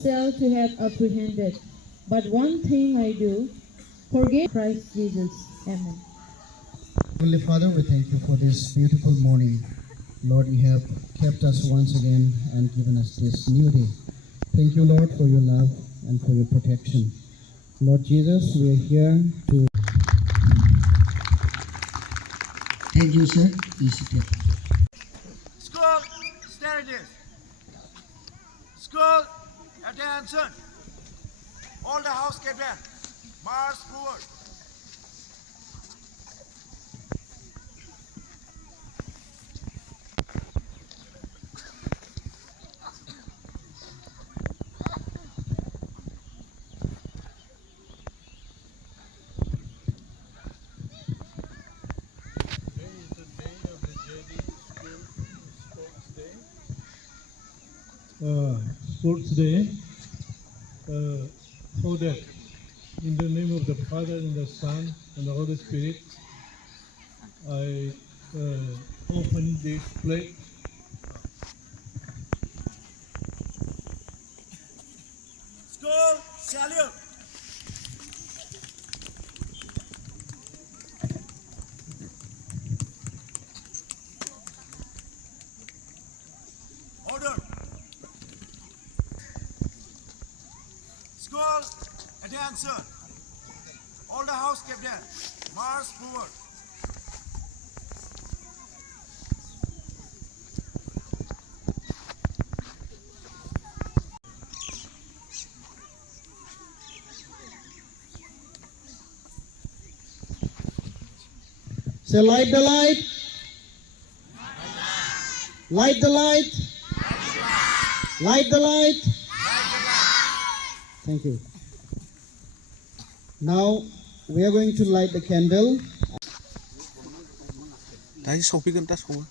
myself to have apprehended. But one thing I do, forget Christ Jesus. Amen. Heavenly Father, we thank you for this beautiful morning. Lord, you have kept us once again and given us this new day. Thank you, Lord, for your love and for your protection. Lord Jesus, we are here to... Thank you, sir. School, strategies. School, attention. All the house captain, march forward. Sports Day, so that in the name of the Father and the Son and the Holy Spirit, I open this plate. School, salute. Order. School, attention. All the house captain, march forward. Say, light the light. Light the light. Light the light. Thank you. Now we are going to light the candle. 다시 소비금 다 소금.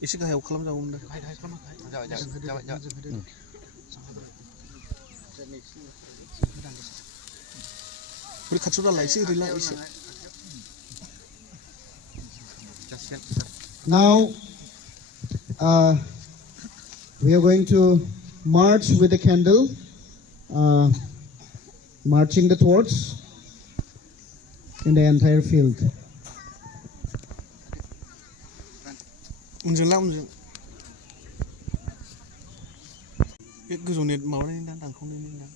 이시가 해요 칼럼자고인데. 우리 같이 올라 이시 릴라 이시. Now we are going to march with the candle, marching the torch in the entire field. 운전라 운전. 그 전에 마을에 난 당콩이 난.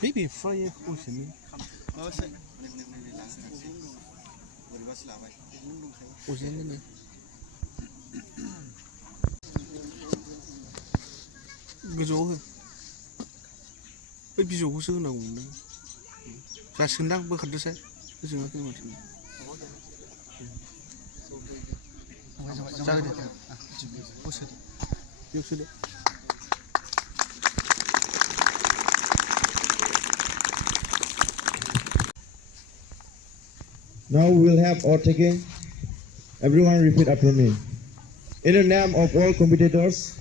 Baby fry 오시니. 오시니. 그죠? 왜 비죠? 호스 나오는데. 자, 신당 뭐 가드세. 그죠? 그 말이야. 자, 그래. 호스. 역시. Now we will have our taking. Everyone repeat after me. In the name of all competitors,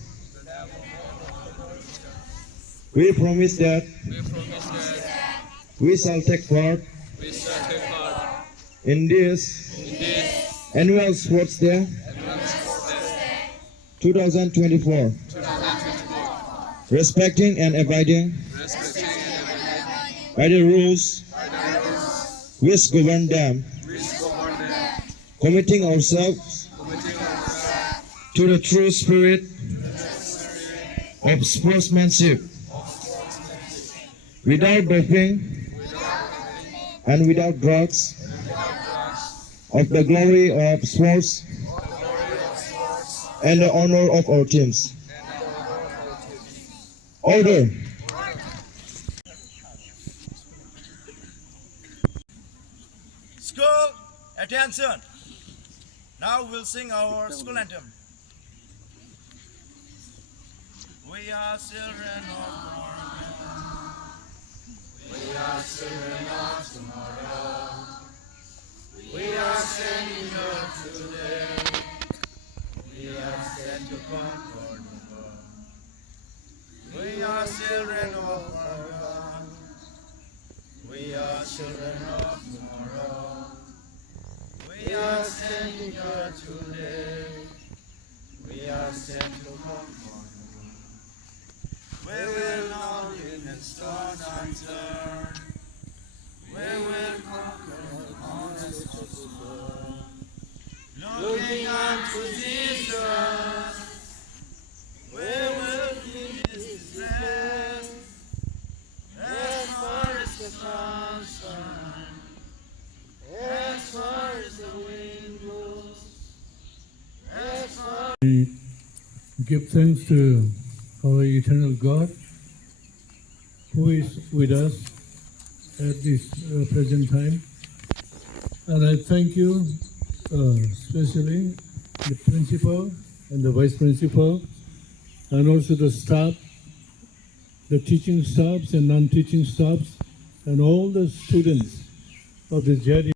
we promise that we shall take part in this annual sports day 2024, respecting and abiding by the rules which govern them, committing ourselves to the true spirit of sportsmanship, without doping and without drugs, of the glory of sports and the honor of our teams. Order. School, attention. Now we'll sing our school anthem. We are children of morning. We are children of tomorrow. We are standing here today. We are sent to conquer the world. We are children of our God. We are children We are sent here today. We are sent to comfort. We will not in the storm unturned. We will conquer the honest world. Looking unto Jesus, we will keep His rest. As far as the sun shines, as far as the wind blows, as far. We give thanks to our eternal God who is with us at this present time. And I thank you especially the principal and the vice principal and also the staff, the teaching staffs and non-teaching staffs and all the students of the J.D.W.H.S.S